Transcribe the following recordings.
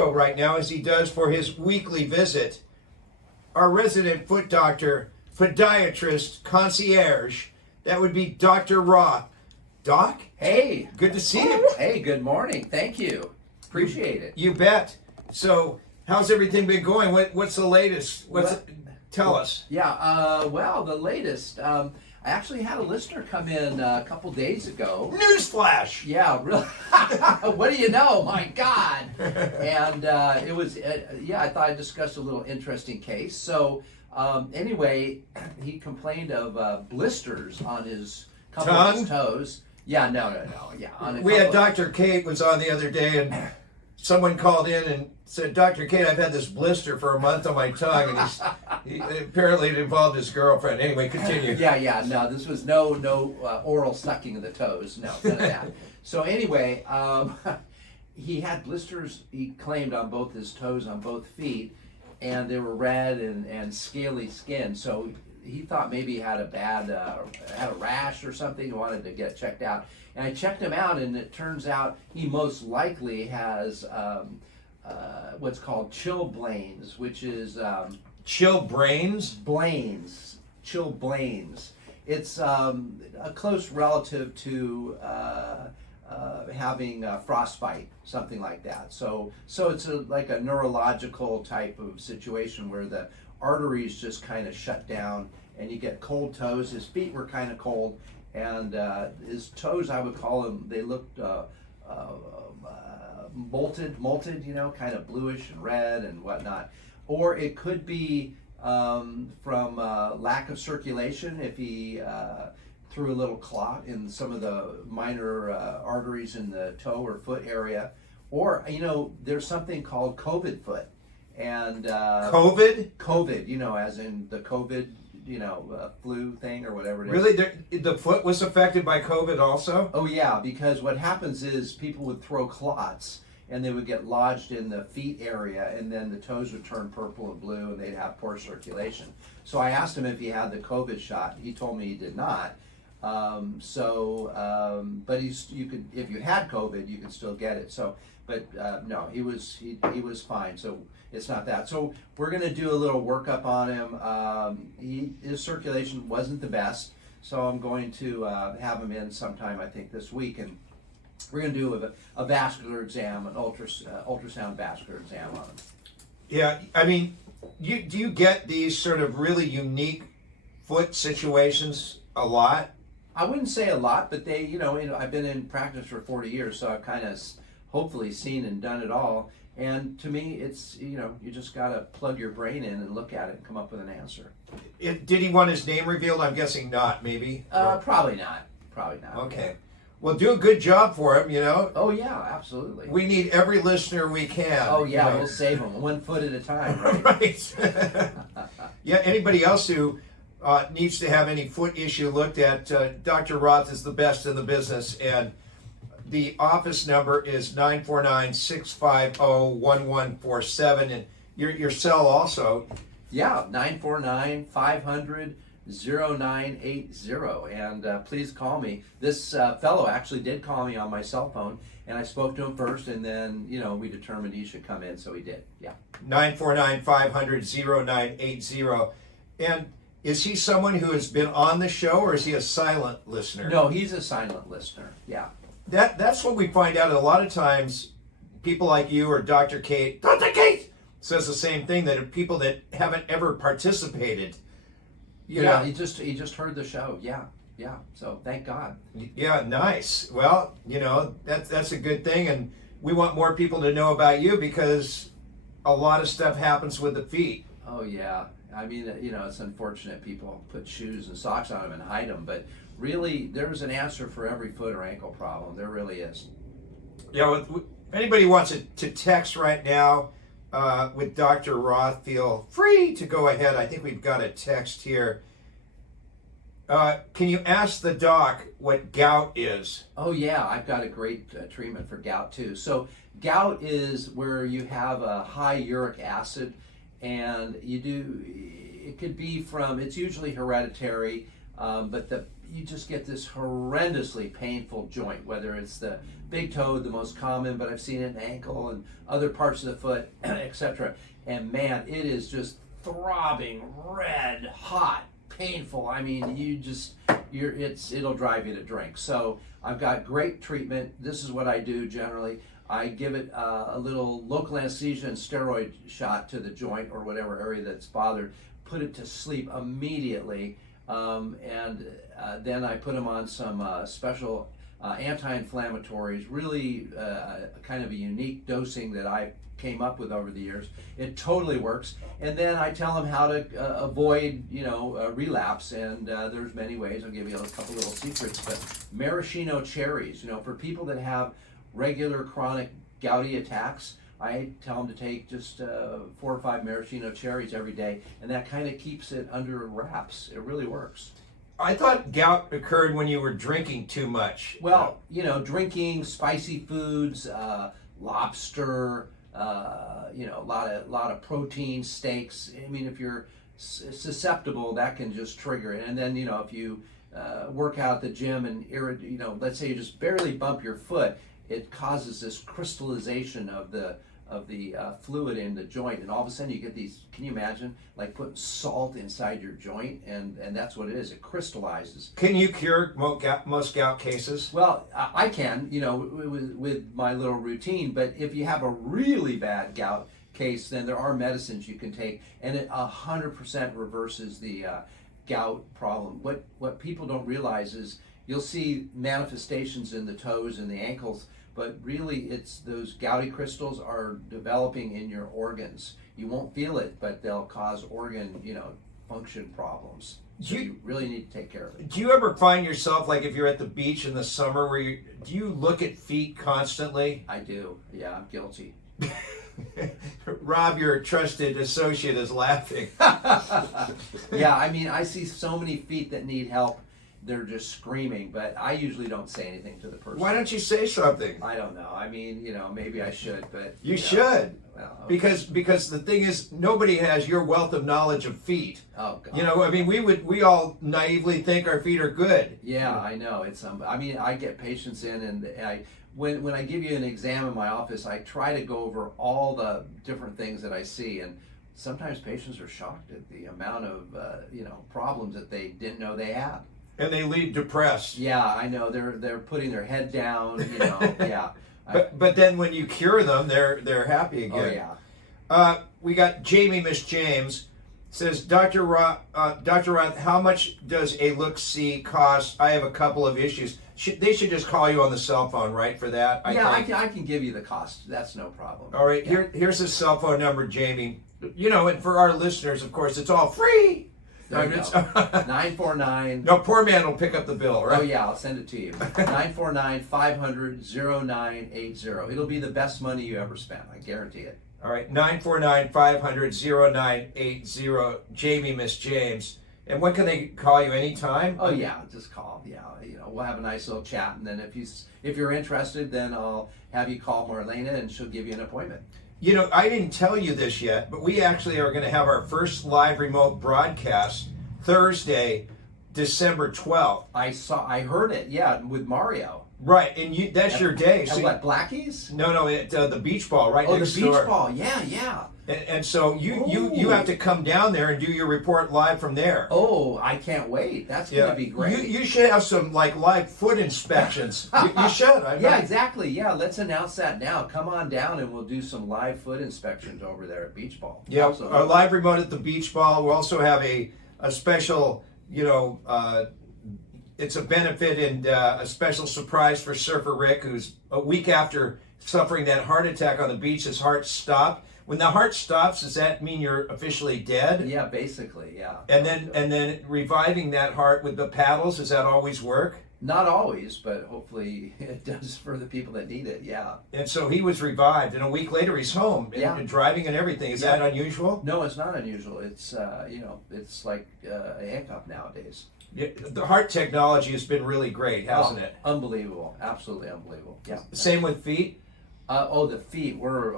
Right now, as he does for his weekly visit, our resident foot doctor, podiatrist, concierge, that would be Dr. Roth. Doc? Hey. Good to see you. Hey, good morning. Thank you. Appreciate it. You bet. So, how's everything been going? What's the latest? Tell us. Yeah, well, the latest, I actually had a listener come in a couple days ago. Newsflash! Yeah, really. What do you know? My God. And it was, I thought I'd discuss a little interesting case. So, anyway, he complained of blisters on his couple of his toes. Yeah, no. Yeah, we had Dr. Kate was on the other day, and someone called in and said, Dr. Kate, I've had this blister for a month on my tongue, and apparently it involved his girlfriend. Anyway, continue. Yeah, no, this was no oral sucking of the toes. No, none of that. So anyway, he had blisters, he claimed, on both his toes, on both feet, and they were red and scaly skin. So he thought maybe he had had a rash or something. He wanted to get checked out. And I checked him out, and it turns out he most likely has what's called chilblains, which is Chilblains? Chilblains. It's a close relative to having frostbite, something like that. So it's like a neurological type of situation where the arteries just kind of shut down, and you get cold toes. His feet were kind of cold, and his toes, I would call them, they looked molted, kind of bluish and red and whatnot. Or it could be from lack of circulation, if he threw a little clot in some of the minor arteries in the toe or foot area. Or, there's something called COVID foot. And COVID, as in the COVID, flu thing or whatever it is. Really? The foot was affected by COVID also? Oh yeah, because what happens is people would throw clots, and they would get lodged in the feet area, and then the toes would turn purple and blue, and they'd have poor circulation. So I asked him if he had the COVID shot. He told me he did not. But you could, if you had COVID, you could still get it. So, but no, he was fine. So it's not that. So we're going to do a little workup on him. His circulation wasn't the best, so I'm going to have him in sometime, I think, this week, and we're going to do a vascular exam, an ultrasound vascular exam on him. Yeah, I mean, do you get these sort of really unique foot situations a lot? I wouldn't say a lot, but they, I've been in practice for 40 years, so I've kind of hopefully seen and done it all. And to me, it's, you just got to plug your brain in and look at it and come up with an answer. Did he want his name revealed? I'm guessing not, maybe? Probably not. Okay. Well, do a good job for him, Oh, yeah, absolutely. We need every listener we can. Oh, yeah, we'll save them 1 foot at a time, right? Right. Yeah, anybody else who needs to have any foot issue looked at, Dr. Roth is the best in the business, and the office number is 949-650-1147, and your cell also. Yeah, 949-500-0980, and please call me. This fellow actually did call me on my cell phone, and I spoke to him first, and then, we determined he should come in, so he did, yeah. 949-500-0980. And is he someone who has been on the show, or is he a silent listener? No, he's a silent listener, yeah. That's what we find out a lot of times. People like you or Dr. Kate says the same thing, that if people that haven't ever participated, he just heard the show. Yeah. So thank God. Yeah, nice. Well, that's a good thing, and we want more people to know about you because a lot of stuff happens with the feet. Oh yeah. I mean, it's unfortunate people put shoes and socks on them and hide them, but really, there's an answer for every foot or ankle problem. There really is. Yeah, if anybody wants to text right now with Dr. Roth, feel free to go ahead. I think we've got a text here. Can you ask the doc what gout is? Oh yeah, I've got a great treatment for gout too. So gout is where you have a high uric acid, and it could be from, it's usually hereditary, but you just get this horrendously painful joint, whether it's the big toe, the most common, but I've seen it in ankle and other parts of the foot, etc. And man, it is just throbbing, red, hot, painful. I mean, it'll drive you to drink. So I've got great treatment. This is what I do generally. I give it a little local anesthesia and steroid shot to the joint or whatever area that's bothered, put it to sleep immediately, and then I put them on some special anti-inflammatories, really kind of a unique dosing that I came up with over the years. It totally works. And then I tell them how to avoid, relapse, and there's many ways. I'll give you a couple little secrets, but maraschino cherries, for people that have regular chronic gouty attacks, I tell them to take just 4 or 5 maraschino cherries every day, and that kind of keeps it under wraps. It really works. I thought gout occurred when you were drinking too much. Well, drinking spicy foods, lobster, a lot of protein, steaks. I mean, if you're susceptible, that can just trigger it. And then, if you work out at the gym and let's say you just barely bump your foot, it causes this crystallization of the fluid in the joint, and all of a sudden you get these. Can you imagine, like putting salt inside your joint, and that's what it is. It crystallizes. Can you cure most gout cases? Well, I can, with my little routine. But if you have a really bad gout case, then there are medicines you can take, and it 100% reverses the gout problem. What people don't realize is you'll see manifestations in the toes and the ankles, but really it's those gouty crystals are developing in your organs. You won't feel it, but they'll cause organ, function problems. So you really need to take care of it. Do you ever find yourself, like if you're at the beach in the summer, do you look at feet constantly? I do. Yeah, I'm guilty. Rob, your trusted associate, is laughing. Yeah, I mean, I see so many feet that need help. They're just screaming, but I usually don't say anything to the person. Why don't you say something? I don't know. I mean, maybe I should, but you should. Well, okay. Because the thing is, nobody has your wealth of knowledge of feet. Oh God. I mean, we all naively think our feet are good. Yeah, I know. It's I mean, I get patients in, and when I give you an exam in my office, I try to go over all the different things that I see, and sometimes patients are shocked at the amount of problems that they didn't know they had. And they leave depressed. Yeah, I know. They're putting their head down. Yeah. But then when you cure them, they're happy again. Oh yeah. We got Jamie Miss James says, Dr. Roth, how much does a look-see cost? I have a couple of issues. They should just call you on the cell phone, right, for that? I can give you the cost. That's no problem. All right. Yeah. Here's his cell phone number, Jamie. And for our listeners, of course, it's all free. There you go. 949. No, Poorman will pick up the bill, right? Oh yeah, I'll send it to you. 949-500-0980. It'll be the best money you ever spent. I guarantee it. All right, 949-500-0980. Jamie Miss James. And when can they call you? Anytime? Oh yeah, just call. Yeah, we'll have a nice little chat, and then if you're interested, then I'll have you call Marlena, and she'll give you an appointment. I didn't tell you this yet, but we actually are going to have our first live remote broadcast Thursday, December 12th. I heard it, yeah, with Mario. Right, and that's your day. So what, Blackie's? No, at the beach ball right next door. Oh, the beach ball, yeah. And so you have to come down there and do your report live from there. Oh, I can't wait. That's going to be great. You should have some live foot inspections. you should. Yeah, exactly. Yeah, let's announce that now. Come on down and we'll do some live foot inspections over there at Beach Ball. Yeah, absolutely. Our live remote at the beach ball. We'll also have a special, it's a benefit and a special surprise for Surfer Rick, who's a week after suffering that heart attack on the beach. His heart stopped. When the heart stops, does that mean you're officially dead? Yeah, basically, yeah. And then reviving that heart with the paddles, does that always work? Not always, but hopefully it does for the people that need it, yeah. And so he was revived, and a week later he's home and driving and everything. Is that unusual? No, it's not unusual. It's it's like a hiccup nowadays. Yeah, the heart technology has been really great, hasn't it? Unbelievable, absolutely unbelievable. Yeah. Same with feet. The feet were,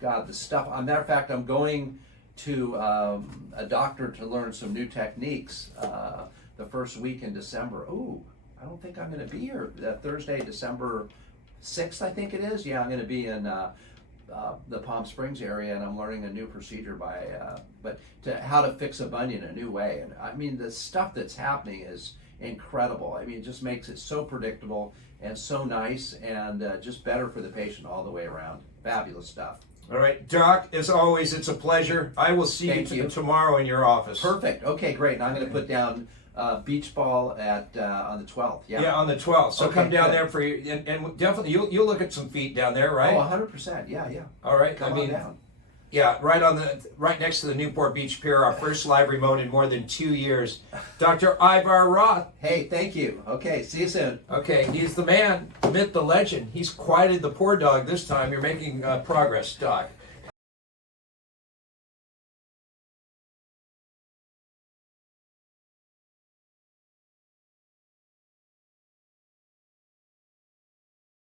the stuff. As a matter of fact, I'm going to a doctor to learn some new techniques the first week in December. Ooh, I don't think I'm going to be here. Thursday, December 6th, I think it is. Yeah, I'm going to be in the Palm Springs area, and I'm learning a new procedure how to fix a bunion a new way. And I mean, the stuff that's happening is incredible. I mean, it just makes it so predictable and so nice, and just better for the patient all the way around. Fabulous stuff. All right, Doc, as always, it's a pleasure. I will see you tomorrow in your office. Perfect. Okay, great. And I'm going to put down beach ball on the 12th. Yeah, on the 12th. So okay, come down good. there for you, and definitely you'll look at some feet down there, right? Oh, 100%. Yeah. All right. Come on down. Yeah, right next to the Newport Beach Pier, our first live remote in more than 2 years. Dr. Ivar Roth. Hey, thank you. Okay, see you soon. Okay, he's the man, the myth, the legend. He's quieted the poor dog this time. You're making progress, Doc.